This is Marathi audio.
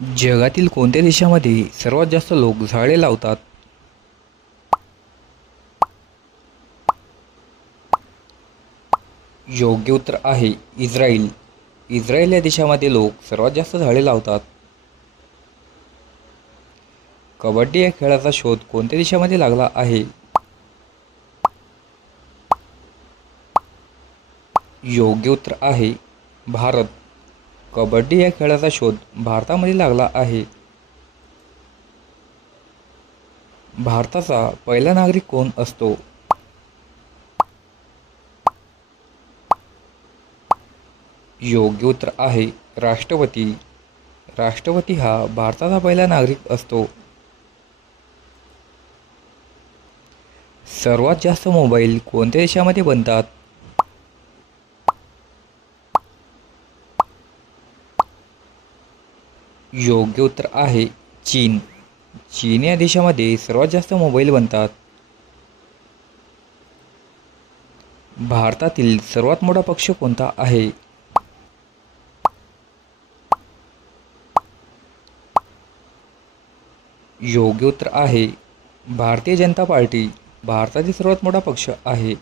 जगातील कोणत्या देशामध्ये सर्वात जास्त लोक झाडे लावतात? योग्य उत्तर आहे इस्रायल. इस्रायल या देशामध्ये लोक सर्वात जास्त झाडे लावतात. कबड्डी या खेळाचा शोध कोणत्या देशामध्ये लागला आहे? योग्य उत्तर आहे भारत. कबड्डी या खेळाचा शोध भारतामध्ये लागला आहे. भारताचा पहिला नागरिक कोण असतो? योग्य उत्तर आहे राष्ट्रपती. राष्ट्रपती हा भारताचा पहिला नागरिक असतो. सर्वात जास्त मोबाईल कोणत्या देशामध्ये बनतात? योग्य उत्तर आहे चीन. चीन या देशामध्ये सर्वात जास्त मोबाईल बनतात. भारतातील सर्वात मोठा पक्ष कोणता आहे? योग्य उत्तर आहे भारतीय जनता पार्टी. भारतातील सर्वात मोठा पक्ष आहे.